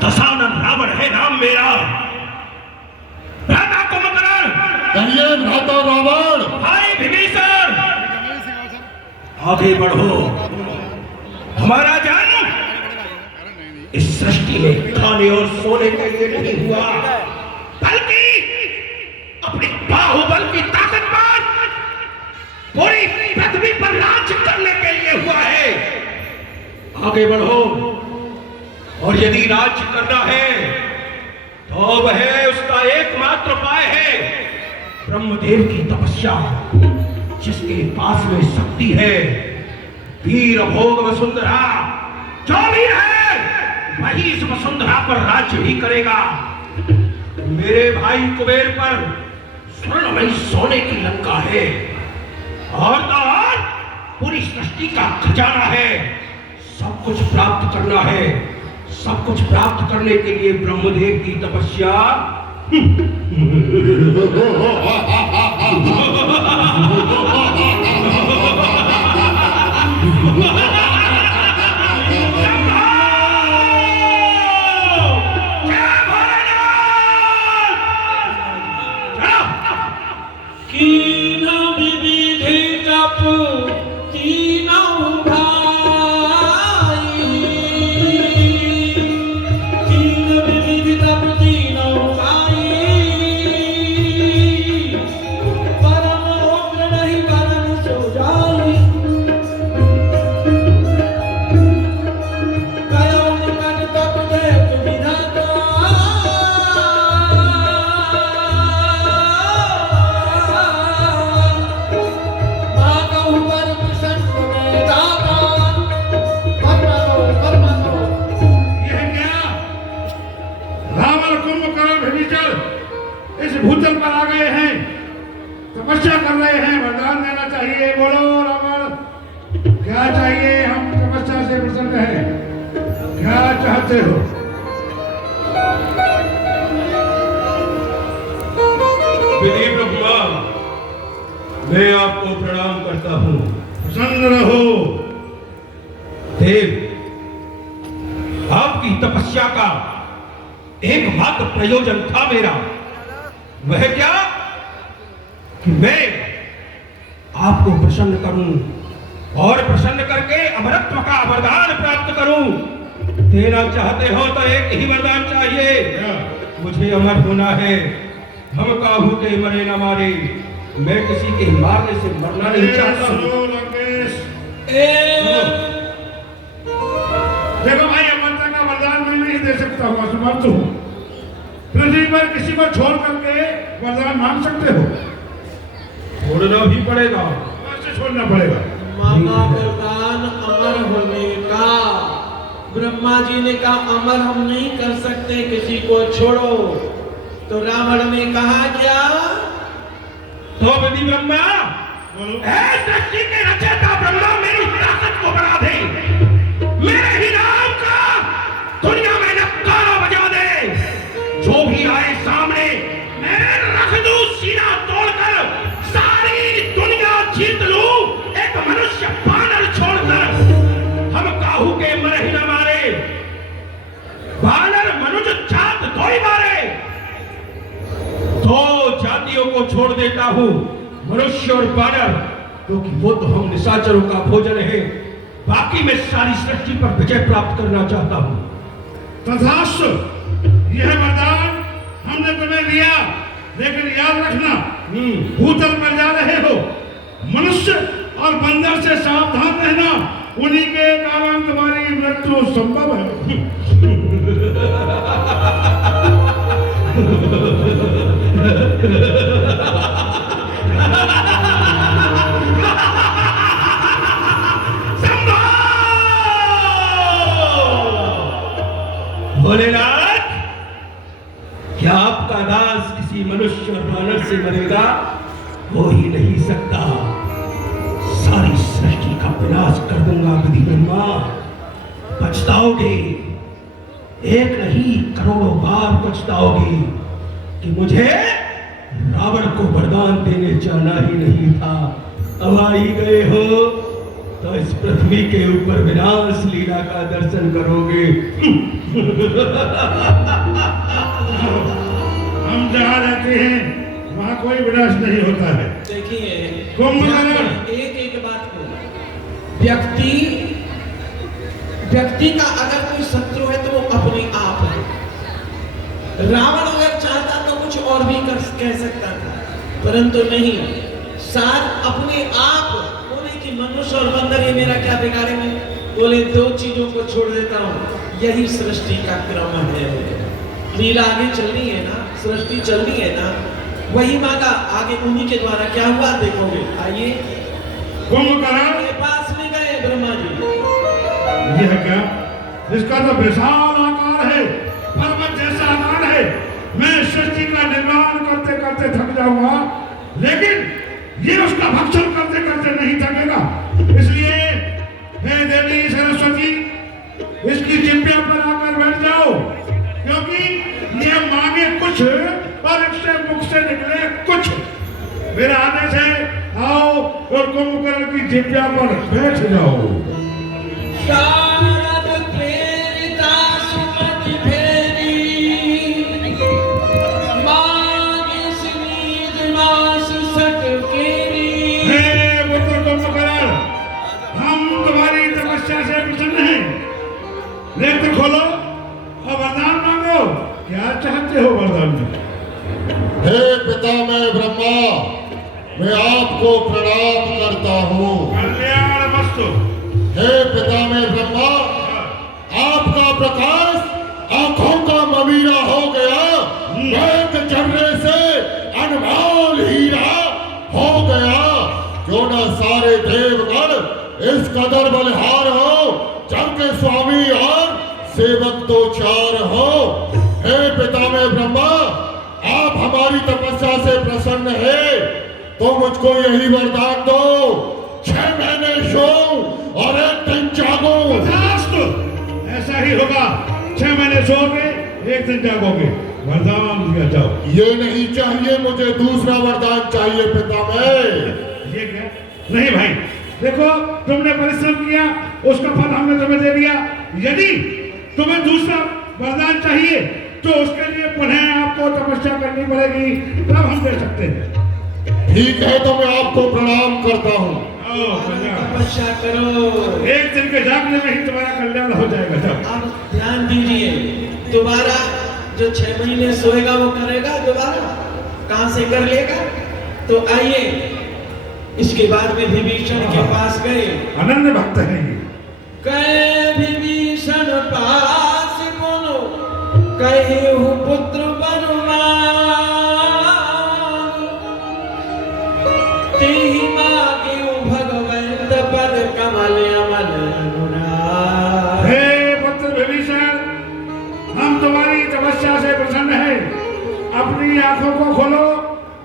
दशानन रावण है नाम मेरा। भ्राता कुंभकर्ण, कहिए भ्राता रावण। भाई विभीषण, आगे बढ़ो। हमारा जन्म इस सृष्टि में खाने और सोने के लिए नहीं हुआ, बल्कि अपनी बाहुबल की ताकत पर पूरी पृथ्वी पर राज करने के लिए हुआ है। आगे बढ़ो, और यदि राज्य करना है तो वह उसका एकमात्र उपाय है ब्रह्मदेव की तपस्या, जिसके पास में शक्ति है। वीर भोग वसुंधरा जो भी है वही इस वसुंधरा पर राज्य ही करेगा। मेरे भाई कुबेर पर स्वर्णमयी सोने की लंका है, और तो और पूरी सृष्टि का खजाना है। सब कुछ प्राप्त करना है, सब कुछ प्राप्त करने के लिए ब्रह्मदेव की तपस्या। भूतल पर आ गए हैं, तपस्या कर रहे हैं, वरदान देना चाहिए। बोलो रावण, क्या चाहिए? हम तपस्या से प्रसन्न हैं, क्या चाहते हो? विधि ब्रह्मा, मैं आपको प्रणाम करता हूँ। प्रसन्न रहो देव। आपकी तपस्या का एकमात्र प्रयोजन था मेरा, वह क्या कि मैं आपको प्रसन्न करूं और प्रसन्न करके अमरत्व का वरदान प्राप्त करूं। देना चाहते हो तो एक ही वरदान चाहिए। मुझे अमर होना है। हम काहू के मरे न मारे, मैं किसी के मारने से मरना नहीं चाहता हूं। देखो भाई, अमरता का वरदान मैं नहीं दे सकता हूँ, असमर्थ हूँ। पृथ्वी पर किसी को छोड़ करके वरदान मांग सकते हो? छोड़ना भी पड़ेगा। कैसे छोड़ना पड़ेगा? मांगा वरदान अमर होने का। ब्रह्मा जी ने कहा अमर हम नहीं कर सकते, किसी को छोड़ो। तो रावण ने कहा क्या? तो विधि ब्रह्मा, सृष्टि के रचयिता ब्रह्मा मेरी ताकत को बढ़ा दे, मेरे ही नाम का दुनिया में नक्कारा बजा दे। जो भी आए सामने मैं रख दूं सीना तोड़कर, सारी दुनिया जीत लूं, एक मनुष्य बानर छोड़कर। हम काहू के मर ही न मारे, बानर मनुष्य जात दो ही मारे। दो जातियों को छोड़ देता हूं, मनुष्य और बानर, क्योंकि वो तो हम निशाचरों का भोजन है। बाकी मैं सारी सृष्टि पर विजय प्राप्त करना चाहता हूं। तथास्तु, यह वरदान हमने तुम्हें दिया, लेकिन याद रखना, भूतल पर जा रहे हो, मनुष्य और बंदर से सावधान रहना, उन्हीं के कारण तुम्हारी मृत्यु संभव है। भोलेनाथ, क्या आपका दास किसी मनुष्य और मानव से मरेगा? हो ही नहीं सकता। सारी सृष्टि का विनाश कर दूंगा विधि ब्रह्मा। पछताओगे, एक नहीं करोड़ों बार पछताओगे कि मुझे रावण को वरदान देने जाना ही नहीं था। अब आ ही गए हो तो इस पृथ्वी के ऊपर विनाश लीला का दर्शन करोगे। हम जहाँ रहते हैं वहाँ कोई विनाश नहीं होता है। देखिए कुंभकर्ण एक एक बात को व्यक्ति का अगर कोई शत्रु है तो वो अपने आप है। रावण अगर चाहता तो कुछ और भी कह सकता था, परंतु नहीं, साथ अपने आप बोले कि मनुष्य और बंदर ये मेरा क्या बिगाड़ेंगे, बोले दो चीजों को छोड़ देता हूँ, यही सृष्टि का क्रम है। लीला आगे चलनी है ना, सृष्टि चलनी है ना, वही मांगा आगे उन्हीं के द्वारा क्या हुआ देखोगे। आइए कुंभकर्ण के पास में गए ब्रह्मा जी। यह क्या, जिसका तो विशाल आकार है, पर्वत जैसा आकार है। मैं सृष्टि का निर्माण करते करते थक जाऊंगा, लेकिन ये उसका भक्षण करते करते नहीं थकेगा। इसलिए हे देवी सरस्वती, इसकी जिम्मे पर आकर बैठ जाओ, क्योंकि ये मांगे कुछ और इससे मुख से निकले कुछ। मेरे आने से आओ और कुंभकर्ण की जिम्मे पर बैठ जाओ। शारद प्रेरिता सुमति फेरी, मांगे सिनीद मास सटकेरी। हे पुत्र कुंभकर्ण, हम तुम्हारी तपस्या से प्रसन्न हैं। नेत्र खोलो और वरदान मांगो। क्या चाहते हो वरदान में? हे पितामह ब्रह्मा, मैं आपको प्रणाम करता हूँ। कल्याण मस्तु। हे पितामह ब्रह्मा, आपका प्रकाश आंखों का ममीरा हो गया, एक चढ़ने से अनमोल हीरा हो गया। क्यों न सारे देवगण इस कदर बलिहार हो, जबकि स्वामी और सेवक तो चार हो। हे पितामह ब्रह्मा, आप हमारी तपस्या से प्रसन्न है तो मुझको यही वरदान दो, 6 महीने सोऊं और एक दिन जागूं। तथास्तु, ऐसा ही होगा। 6 महीने सोओगे, एक दिन जागोगे। वरदान दिया जाओ। ये नहीं चाहिए, मुझे दूसरा वरदान चाहिए पितामह। ये क्या? नहीं भाई, देखो तुमने परिश्रम किया, उसका फल हमने तुम्हें दे दिया। यदि तुम्हें दूसरा वरदान चाहिए तो उसके लिए पुनः आपको तपस्या करनी पड़ेगी, तब हम दे सकते हैं। ठीक है, तो मैं आपको प्रणाम करता हूँ। तपस्या करो, एक दिन के जागने में ही तुम्हारा कल्याण हो जाएगा। जब अब ध्यान दीजिए, दोबारा जो 6 महीने सोएगा वो करेगा दोबारा, कहां से कर लेगा। तो आइए, इसके बाद में विभीषण के पास गए। अनन्य भक्त है ये। कहे विभीषण पास बोलो, कहे हु पुत्र बनुमान, तेहि मांगे भगवंत पद कमल अमल अनुराग। हे पुत्र विभीषण, हम तुम्हारी तपस्या से प्रसन्न हैं। अपनी आंखों को खोलो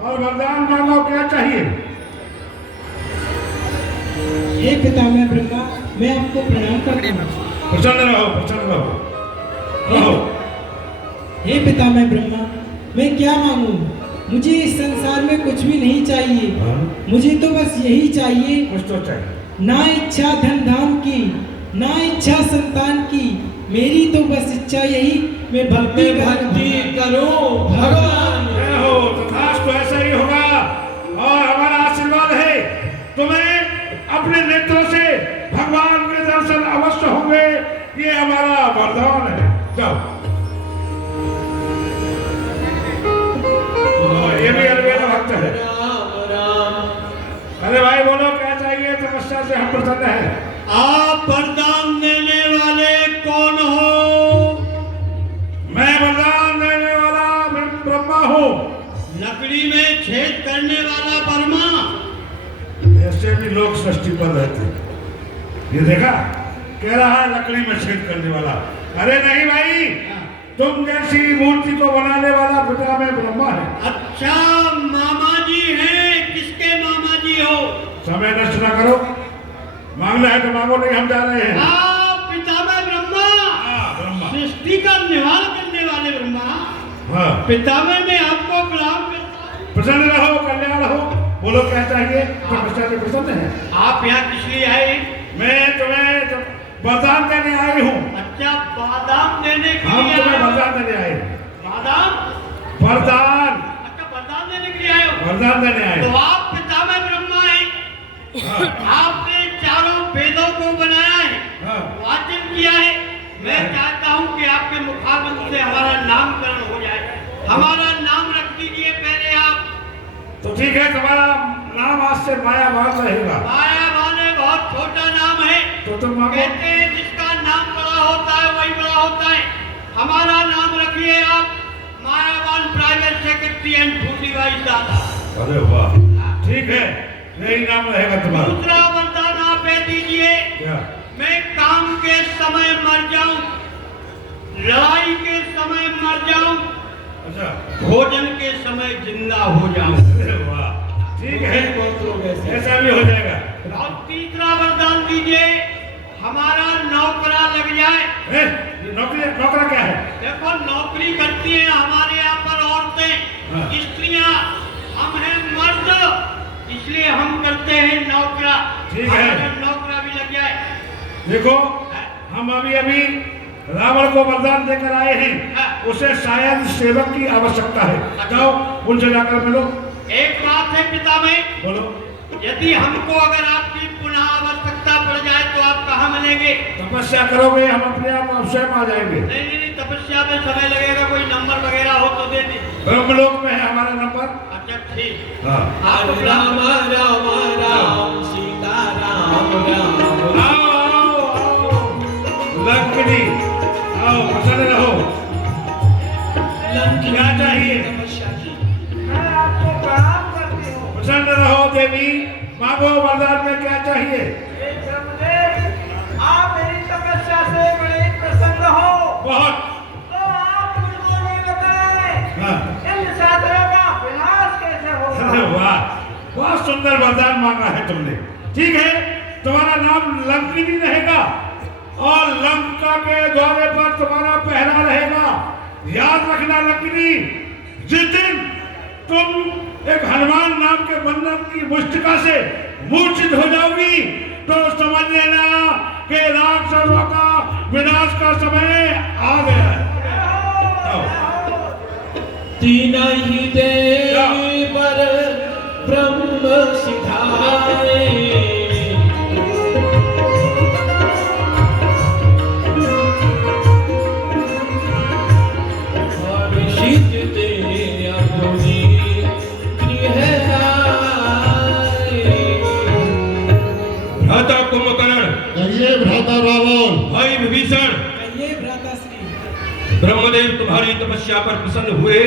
और वरदान मांगो। क्या चाहिए? हे पितामह ब्रह्मा, मैं आपको प्रणाम करता हूँ। प्रसन्न रहो, प्रसन्न रहो। हे पितामह ब्रह्मा, मैं क्या मांगू? मुझे इस संसार में कुछ भी नहीं चाहिए। मुझे तो बस यही चाहिए, कुछ तो चाहिए। ना इच्छा धन धाम की, ना इच्छा संतान की, मेरी तो बस इच्छा यही, मैं भक्ति करो भगवान। जय हो, तथास्तु, ऐसा ही होगा। और हमारा आशीर्वाद है, तुम्हें अपने नेत्रों से भगवान के दर्शन अवश्य होंगे। ये हमारा वरदान है। जाओ। ये भी अलवेला भक्त है। राम राम। अरे भाई बोलो, क्या चाहिए? तपस्या से हम प्रसन्न हैं। आप वरदान देने वाले कौन हो? मैं वरदान देने वाला ब्रह्मा हूँ। लकड़ी में छेद करने वाला परमा। ऐसे भी लोग सृष्टि पर रहते हैं। ये देखा, कह रहा है लकड़ी में छेद करने वाला। अरे नहीं भाई, तुम जैसी मूर्ति को बनाने वाला पितामह ब्रह्मा है। अच्छा, मामा जी हैं। किसके मामा जी हो? समय नष्ट ना करो, मांगना है तो मांगो, नहीं हम जा रहे हैं। आप पितामह ब्रह्मा, पितामह मैं आपको प्रणाम करता हूं। प्रसन्न रहो, कल्याण हो। बोलो क्या चाहिए? तपस्या से प्रसन्न है। आप यहाँ किस लिए आए? मैं तुम्हें वरदान देने आई हूँ। अच्छा, बादाम देने के हम लिए तुम्हें आए हो? वरदान देने आए। बादाम? वरदान, अच्छा, वरदान देने के लिए आए हो? वरदान देने आए। तो आप पितामह ब्रह्मा हैं। आपने चारों वेदों को बनाया है, हाँ। वाचन किया है। मैं चाहता हूँ कि आपके मुखारबिंद से हमारा नामकरण हो जाए। हमारा नाम रख दीजिए पहले आप। तो ठीक है, तुम्हारा नाम आज से मायावान रहेगा। मायावान बहुत छोटा नाम है। तो तुम मांगो। कहते हैं जिसका नाम बड़ा होता है वही बड़ा होता है। हमारा नाम रखिए आप, मायावान private secretary and foodie vice दादा। अरे वाह, ठीक है, यही नाम रहेगा तुम्हारा। दूसरा वरदान आप दे दीजिए। क्या? मैं काम के समय मर जाऊं, लड़ाई के समय मर जाऊं, अच्छा, भोजन के समय जिंदा हो जाऊं। अरे वाह, ठीक है, ऐसा भी हो जाएगा। और तीसरा वरदान दीजिए, हमारा नौकरा लग जाए। ए, ये नौकरा क्या है? देखो, नौकरी करती हैं हमारे यहाँ पर औरतें, हाँ। स्त्रियां, हम हैं मर्द, इसलिए हम करते हैं नौकरा। ठीक है। हमारा नौकरा भी लग जाए। देखो, हम अभी रावण को वरदान देकर आए हैं। उसे शायद सेवक की आवश्यकता है। जाओ, उनसे जाकर मिलो। एक बात है पितामह, बोलो। यदि हमको अगर आपकी पुनः आवश्यकता पड़ जाए तो आप कहाँ मिलेंगे? तपस्या करोगे, हम अपने आप स्वयं आ जाएंगे। नहीं, तपस्या में समय लगेगा। कोई नंबर वगैरह हो तो दे दे। ब्रह्मलोक में है हमारा नंबर। अच्छा, ठीक। हाँ। आप राम राम राम सीता राम राम। आओ, आओ, लक्ष्मी, आओ, प्रसन्न रहो। क्या चाहिए? तपस्या की। प्रसन्न रहो देवी, मांगो वरदान में क्या चाहिए? आप मेरी तपस्या से बड़े प्रसन्न हो, बहुत। तो आप मुझको ये बताएं, हाँ। इन साधनों का विनाश कैसे अरे होगा? वाह, बहुत सुंदर वरदान मांगा है तुमने। ठीक है, तुम्हारा नाम लंकिनी रहेगा और लंका के द्वारे पर तुम्हारा पहरा रहेगा। याद रखना लंकिनी, जिस दिन तुम एक हनुमान नाम के बंदर की मुष्टिका से मूर्छित हो जाओगी तो समझ लेना कि राक्षसों का विनाश का समय आ गया है। आओ। तीन ही देवी पर ब्रह्म सिधाए, और शीत दे अपनी गृह आए। भ्राता कुंभकर्ण, कहिए भ्राता रावण। भाई विभीषण, कहिए भ्राताश्री। ब्रह्मदेव तुम्हारी तपस्या पर प्रसन्न हुए,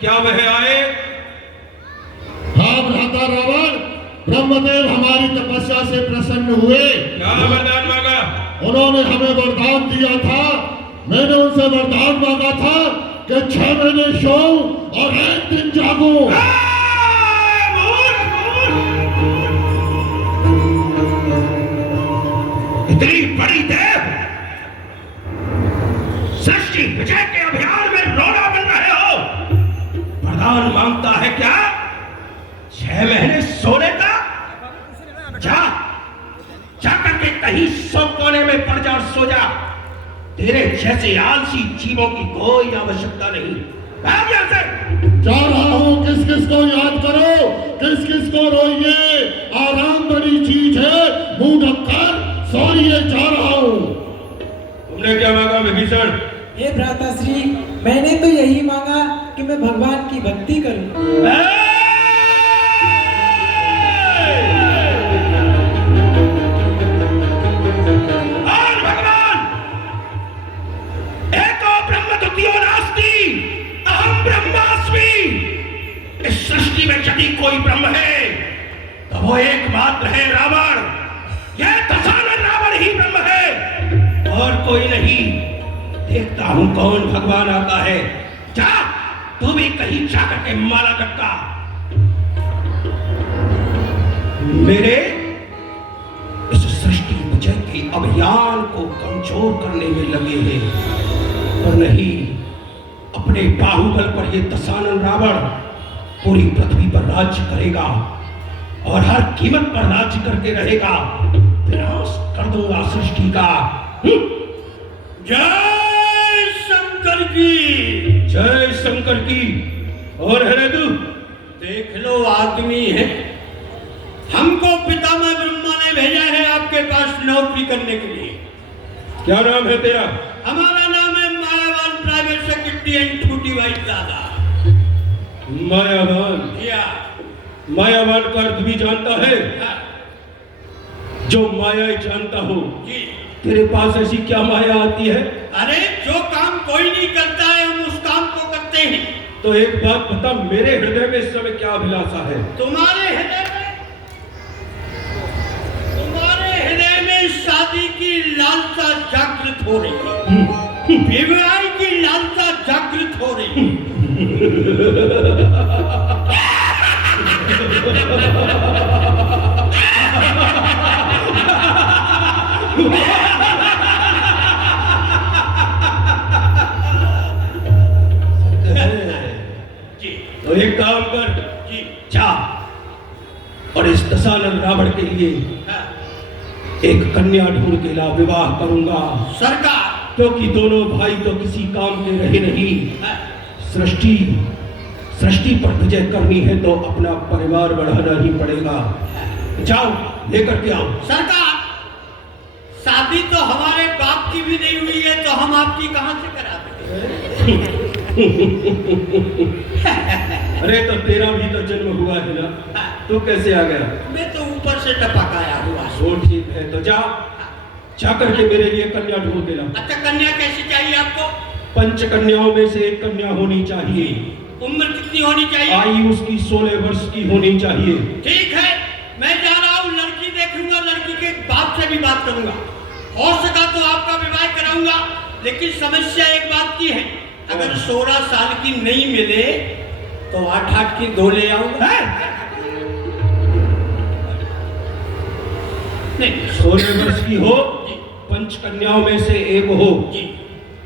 क्या वह आए? हाँ भ्राता रावण, ब्रह्मदेव हमारी तपस्या से प्रसन्न हुए। क्या वरदान मांगा? उन्होंने हमें वरदान दिया था, मैंने उनसे वरदान मांगा था कि 6 महीने सोऊं और 1 दिन जागूं। इतनी बड़ी देव, सृष्टि विजय के अभियान में रोड़ा बन रहे हो, वरदान मांगता है क्या? 6 महीने सोने का? जा करके कहीं सो कोने में पड़ जा और सो जा। तेरे जैसे आलसी जीवों की कोई आवश्यकता नहीं। भाग यहाँ से। जा रहा हूँ, किस किस को याद करो, किस किस को रोइए, आराम बड़ी चीज है, मुंह ढककर सोइए। जा रहा हूँ। तुमने क्या मांगा विभीषण? हे भ्राताश्री, मैंने तो यही मांगा कि मैं भगवान की भक्ति करूं। यदि कोई ब्रह्म है तो वो एकमात्र है रावण। यह दशानन रावण ही ब्रह्म है और कोई नहीं। देखता हूं कौन भगवान आता है। जा, तू भी कहीं जाकर के माला करता। मेरे इस सृष्टि विजय के अभियान को कमजोर करने में लगे हैं, और नहीं, अपने बाहुबल पर ये दशानन रावण पूरी पृथ्वी पर राज्य करेगा और हर कीमत पर राज्य करके रहेगा। विनाश कर दूंगा सृष्टि का। जय शंकर की। जय शंकर की। और है तू देख लो आदमी है, हमको पितामह ब्रह्मा ने भेजा है आपके पास नौकरी करने के लिए। क्या नाम है तेरा? हमारा नाम है मायावान प्राइवेट सेक्रेटरी एंड ठूटी भाई दादा। मायावान। या मायावान का अर्थ भी जानता है? हाँ, जो माया जानता हो। जी। तेरे पास ऐसी क्या माया आती है? अरे जो काम कोई नहीं करता है हम उस काम को करते हैं। तो एक बात बता, मेरे हृदय में इस समय क्या अभिलाषा है? तुम्हारे हृदय में शादी की लालसा जागृत हो रही है, विवाह की लालसा जागृत हो रही है। जी। तो एक काम कर, जी। जा और इस दशानन रावण के लिए हाँ, एक कन्या ढूंढ के ला, विवाह करूंगा। सरकार। क्योंकि दोनों भाई तो किसी काम के रहे नहीं। हाँ, सृष्टि पर विजय करनी है तो अपना परिवार बढ़ाना ही पड़ेगा। जाओ लेकर के आओ। सरकार, शादी तो हमारे बाप की भी नहीं हुई है तो हम आपकी कहां से करा देंगे? अरे तो तेरा भी तो जन्म हुआ है ना, तो कैसे आ गया? मैं तो ऊपर से टपक आया हुआ। तो ठीक है, तो जा करके मेरे लिए कन्या ढूंढ के ला। अच्छा, कन्या कैसी चाहिए आपको? पंच कन्याओं में से एक कन्या होनी चाहिए। उम्र कितनी होनी चाहिए? आयु उसकी 16 वर्ष की होनी चाहिए। ठीक है, मैं जा रहा हूँ, लड़की देखूंगा, लड़की के बाप से भी बात करूंगा, हो सका तो आपका विवाह कराऊंगा। लेकिन समस्या एक बात की है, अगर 16 साल की नहीं मिले तो 8-8 की 2 ले आऊंगा। नहीं, 16 वर्ष की हो, पंच कन्याओं में से एक हो। जी।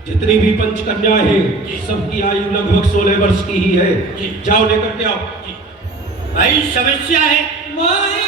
जितनी भी पंच कन्याएं हैं सबकी आयु लगभग 16 वर्ष की ही है। जी। जाओ लेकर के आओ। भाई समस्या है। माए